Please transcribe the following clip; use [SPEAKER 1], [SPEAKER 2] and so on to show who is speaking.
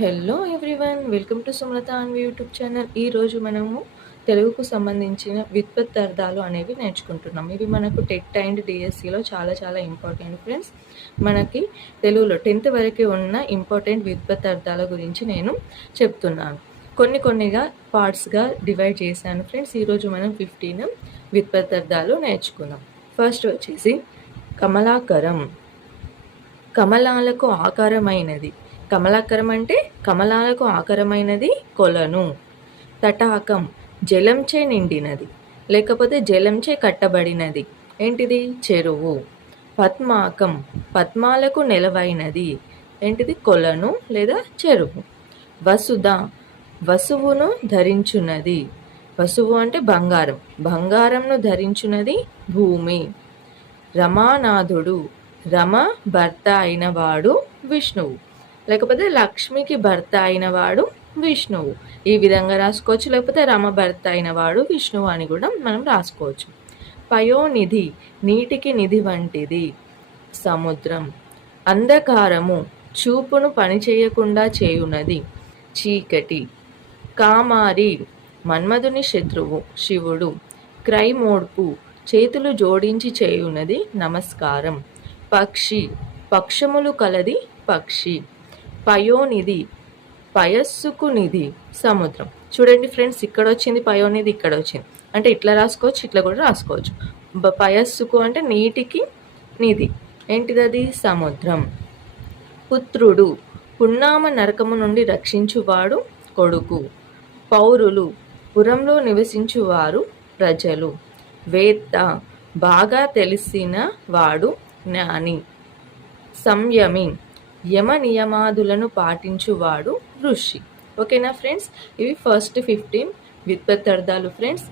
[SPEAKER 1] Hello everyone welcome to Sumalatha and YouTube channel. ఈరోజు మనము తెలుగుకు సంబంధించిన వ్యుత్పత్తార్థాలు అనేవి నేర్చుకుంటున్నాం. ఇవి మనకు టెట్ అండ్ డిఎస్సిలో చాలా చాలా ఇంపార్టెంట్ ఫ్రెండ్స్. మనకి తెలుగులో టెన్త్ వరకు ఉన్న ఇంపార్టెంట్ వ్యుత్పత్తార్థాల గురించి నేను చెప్తున్నాను. కొన్ని కొన్నిగా పార్ట్స్గా డివైడ్ చేశాను ఫ్రెండ్స్. ఈరోజు మనం ఫిఫ్టీన్ వ్యుత్పత్తార్థాలు నేర్చుకుందాం. ఫస్ట్ వచ్చేసి కమలాకరం. కమలాలకు ఆకారమైనది. కమలాకరం అంటే కమలాలకు ఆకారమైనది కొలను. తటాకం జలంచే నిండినది లేకపోతే జలంచే కట్టబడినది. ఏంటిది? చెరువు. పద్మాకం పద్మాలకు నెలవైనది. ఏంటిది? కొలను లేదా చెరువు. వసుధ వసువును ధరించున్నది. వసువు అంటే బంగారం. బంగారంను ధరించున్నది భూమి. రమానాథుడు రమ భర్త అయినవాడు విష్ణువు. లేకపోతే లక్ష్మికి భర్త అయినవాడు విష్ణువు. ఈ విధంగా రాసుకోవచ్చు. లేకపోతే రమ భర్త అయినవాడు విష్ణువు అని కూడా మనం రాసుకోవచ్చు. పయోనిధి నీటికి నిధి వంటిది. సముద్రం అంధకారము చూపును పనిచేయకుండా చేయునది. చీకటి కామారి మన్మధుని శత్రువు శివుడు క్రైమోడ్పు చేతులు జోడించి చేయున్నది నమస్కారం. పక్షి పక్షములు కలది పక్షి. పయోనిధి పయస్సుకు నిధి సముద్రం. చూడండి ఫ్రెండ్స్ ఇక్కడ వచ్చింది పయోనిధి ఇక్కడ వచ్చింది. అంటే ఇట్లా రాసుకోవచ్చు ఇట్లా కూడా రాసుకోవచ్చు. పయస్సుకు అంటే నీటికి నిధి. ఏంటిది అది సముద్రం. పుత్రుడు పున్నామ నరకము నుండి రక్షించువాడు కొడుకు. పౌరులు పురంలో నివసించువారు ప్రజలు. వేత్త బాగా తెలిసిన వాడు జ్ఞాని. సంయమి. యమ నియమాదులను పాటించువాడు ఋషి. ఓకేనా ఫ్రెండ్స్? ఇవి ఫస్ట్ ఫిఫ్టీన్ వ్యుత్పత్తార్థాలు ఫ్రెండ్స్.